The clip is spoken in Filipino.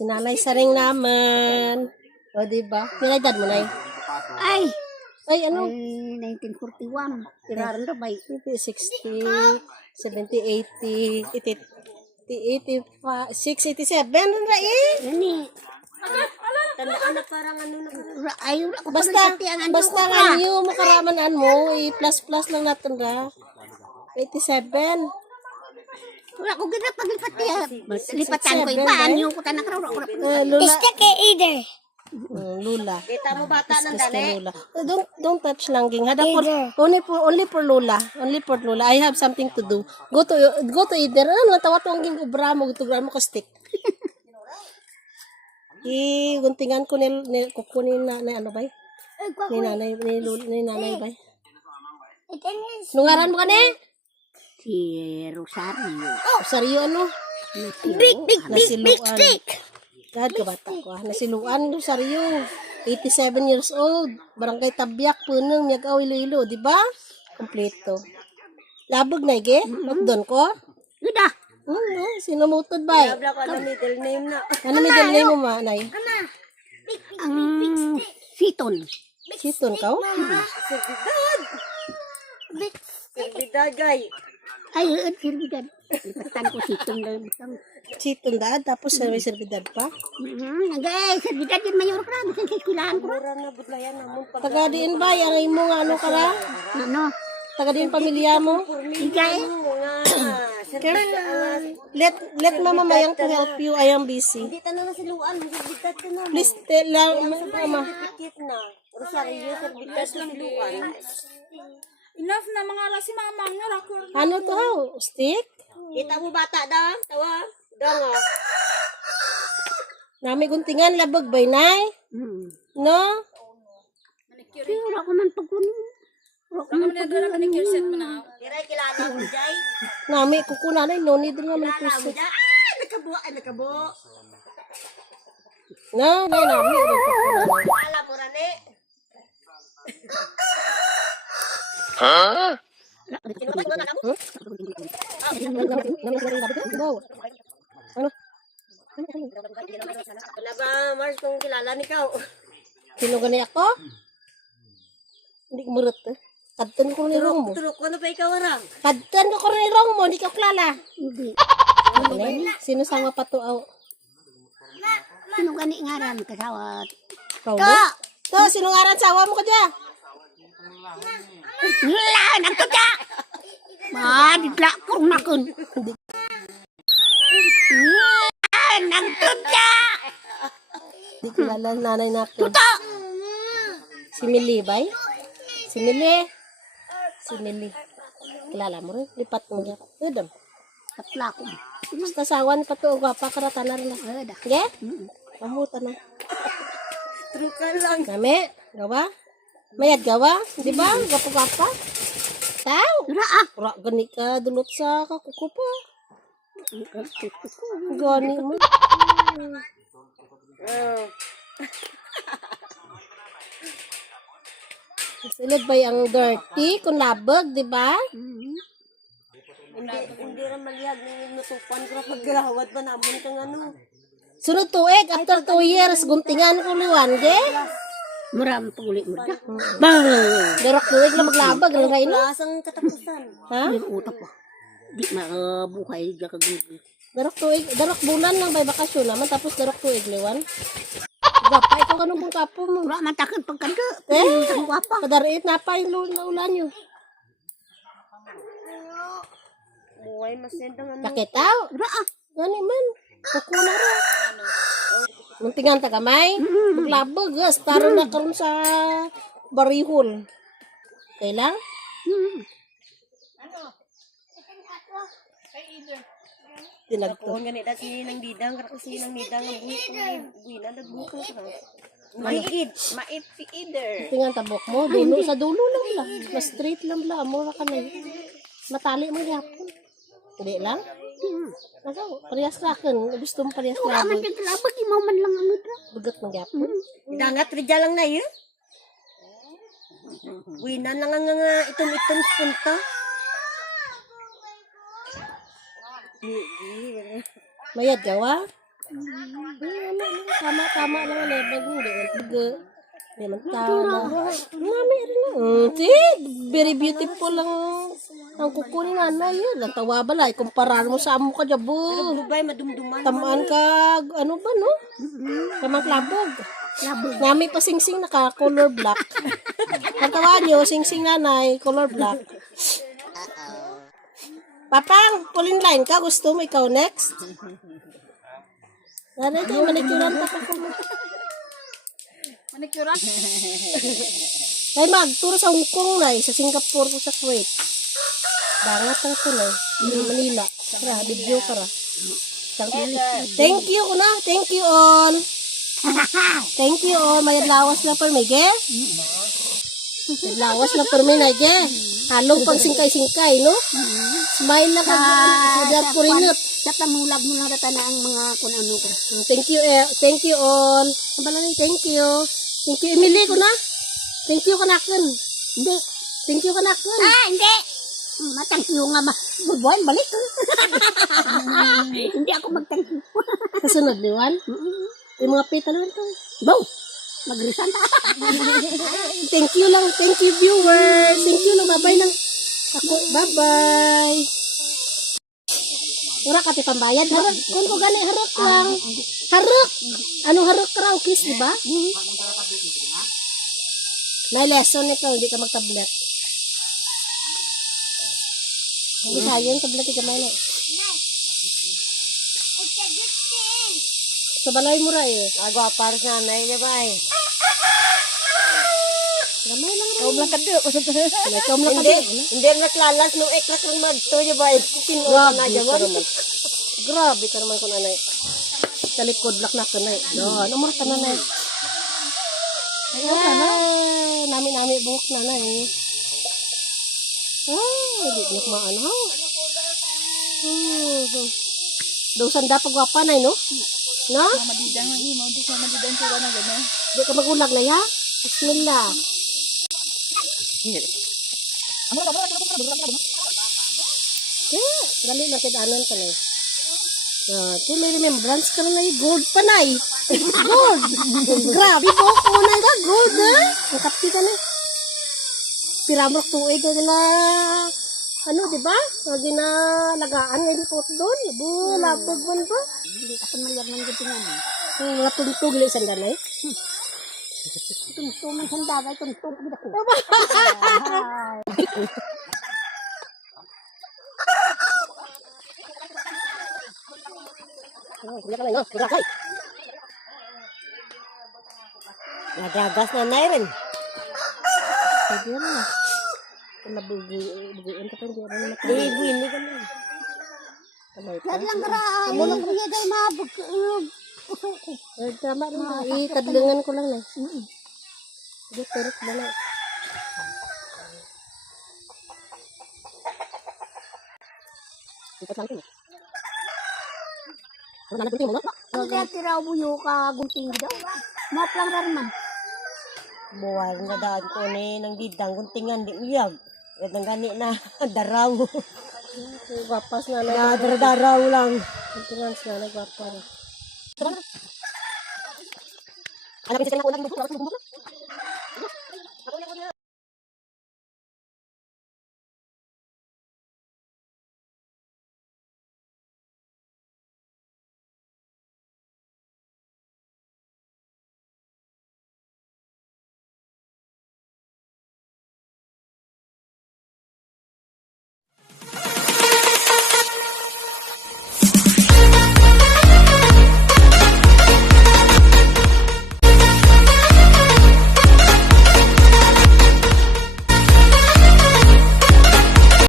Si nanay saring naman. O, diba? Pinadad mo, nay? Ay, Ay, ano? 1941. Tiraran na ba? 60, 70, 80, 85, 687. Ano na eh? Gani. Tandaan na parang ano na. Ay, wala ko Basta, pagkatiangan basta nga niyo, makaramanan mo, i-plus-plus lang natin ra. 87. Wala ko gina paglipatian. Lipatan ko iba. Anyo ko tanak raw. Lula. either. Lula. Kita mo bata ng Discuss dali. kay Lula. Don't touch lang, ging. Hada for, only for Lula. Only for Lula. I have something to do. Go to either. Ano, tawa to ang ging ubra mo, gutubra mo ka stick. Guntingan ko kukunin na ano ba? Ni nanay ba? Lungaran mo ka ni? Si Rosario. Rosario ano? Nasiluan. God, kabata ko. Nasiluan Rosario. 87 years old. Barangay Tabyak, Punong, Miagaw, Iloilo. Diba? Kompleto. Labog na, ige? Doon ko? Ida. Sinumutod ba? Habla ko na middle name na. Ano middle name mo, ma, nay? Ang Siton. Siton ka? Servidad. Servidad, gay. Ay, servidad. Lipatan ko Siton lang. Siton daan, tapos may servidad pa. Nagay, servidad yun mayor ka. Bisan sa eskwelahan ko. Mura na budlayan namon pag Taga diin ba? Yang mo nga ano ka ra? Ano? Taga diin pamilya mo? Igay. Let mama mayang to help you. I am busy. Hindi ta na siluan, servidad ka na. Please tell mama. Dikit na. Rosario, servidad na siluan. Enough na mga rasi mama nga rakor. Ano to? Stick? Kita mo bata da, tawa. Danga. Nami guntingan labag bay nay. No? Wala ko man pagkunin. Kami nagdala ni kirset mo na. Kiray kilala mo jay. Nami kukunanay no need nga man Kilala mo puso. jay. Ay, nakabo. Na, nami Kilala mo rane. Wala ba, Mars, kung kilala ni Kao? Sino gani ako? Hindi ko murot eh. Kadtan ko ni rong mo. Turok ko na pa ikaw arang. Kadtan ko ni rong mo, hindi ka klala. Hindi. Sino sama pa to? Sino gani ngaran kasawa? Kaulo? To, sino ngaran sawa mo ko dyan? La, nagtutya! Ma, didla ko nakon. La, nagtutya! Hindi kilala nanay natin. Tuto! Si Millie ba? Si Millie. Si Millie. Kilala mo rin? Lipat mo dyan. Udam. Tatla ko. Basta sawan pa to. Gwapa karata na rin. Ada. Sige? Mamuta na. Trukan lang. Nami? Gawa? Mayad gawa? Di ba? Gapa-gapa? Tao? Ura ah. Ura, gani ka dulot sa kakuko pa. Gani mo. Silid ba yung dirty? Kung labag, di ba? Hindi rin maliyag ng nutupan ko na paggalawad ba naman kang ano. Sunod tuig, after 2 years, guntingan ko liwan, ge? Maram paguli mo da. Bang! Darok tuig lang maglabag, lang kayo no? Lasang katapusan. Ha? May utak pa. Di mabuhay ka kagulo. Darok bulan lang by bakasyon naman, tapos darok tuig liwan. Gapa, ikaw ganun kung kapo mo. Ura matakot pagkanda. Eh? Ang guwapa. Kadariit na pa yung ulan nyo. Buhay masendang ano. Nakitaw? Ura ah. Gani man. Kukuna rin. Muntingan ta kamay. Maglabag, taro na karon sa barihol. Kailang? Tinagto. Kung ganit si nang didang, kasi nang didang ang buhay na nagbukang ka. Maiid. Mait si either. Tingan tabok mo. Dulo, sa dulo lang lang. Na straight lang lang. Mura ka na. Matali mo yapon. Hindi lang? Nagaw, parehas na akin. Gusto mo parehas Ura na man akin. din labag. Imaw man lang ang udra. Bugat mo yapon. Dangat ridya lang na yun. Winan lang ang itom-itom punta. Mayad gawa? Tama lang level mo. Di man tama. Mami rin na. Very beautiful lang ang kuko ni nanay. Yun, ang tawa ba lang. Kumparar mo sa amo ka, jabo. Dubay, madumduman. Tamaan ka, ano ba, no? Tamang klabog. Nami pa singsing naka-color black. Ang tawa nyo, singsing nanay, color black. Papang, pull in line ka. Gusto mo ikaw next? Nanay tayo, manikuran pa ko. Manicure. Kaya magturo sa Hong Kong na sa Singapore ko sa Kuwait. Bangat ang ko na. Manila. Tara, video ka ra. Thank you na. Thank you all. Thank you all. May lawas na per may ge. May lawas na per may na ge. Halong pang singkay-singkay, no? Smile na ka. Sadar ko rin yun. Sa tamulag mo na rata na ang mga kung ano ko. Thank you, thank you all. Kabalari, thank you. Thank you, Emily ko na. Thank you kanakan. Hindi. Thank you kanakan. Hindi. Matang you nga buwan balik. Hindi ako mag-thank you. Kasunod, Liwan. Yung mga petalo to. Bow. Mag-resign ta. Thank you lang. Thank you, viewers. Thank you lang. Bye-bye lang. Ako, bye-bye. Ura ka pambayad. Harap. Kung ko gani, harap lang. Harap. Ano harap ka raw? Kiss, di ba? May lesson ikaw. Hindi ka mag-tablet. Hindi sa'yo yung tablet. Ika may na. Sa balay mo ra eh. Agwapar sa nanay niya ba eh. Gamay lang rin. Ikaw lang kado. Ikaw lang Hindi. ka. Hindi ang naklalas nung ekrak lang magto niya ba eh. Tinuot na niya ba. Grabe ka naman kung anay. Sa likod, laknak ka na eh. Doon, umar ka na na eh. Ay, nami-nami buhok na na eh. Ay, hindi ko maano. Daw sanda pagwapa na eh, no? No? Madidang ang imo. Di siya madidang sila na gano'n. Di ka magulag na ya? Bismillah. Dali na kidanan ka na eh. Ito may remembrance ka na eh. Gold pa na eh. Gold! Grabe po ko na ka. Gold ha? Ang kapti ka na. Piramrok tuig ka nila. Ano, di ba? Lagi na lagaan ngayon po doon. Bu, lapog man pa. Hindi ako malyag ng gantingan. Mga tuntog lang isang ganay. Tungtong man sandagay, tungtong ko ako. Kuya ka lang, no? Kuya kay. Nagagas na nanay rin. Pwede yan na. Kung nabugiin ka pa, hindi rin makalit. Buwini ka na. Kamay ka. Yan lang karaan. Amo lang kuya day mabog. Puso ko. Tama rin na. Itadlingan ko lang na. Hindi, terot ba na. Ito lang ito. Ano na nagpunting mo, no? Hindi tiraw buyo ka gunting daw. Maplang rarman. Buwar na daan ko ni nang didang guntingan di uyag. At ang gani na daraw. Gwapas na na. Daraw lang. Tingnan siya, nagwapa na. Hanapin sa kanila ko lang.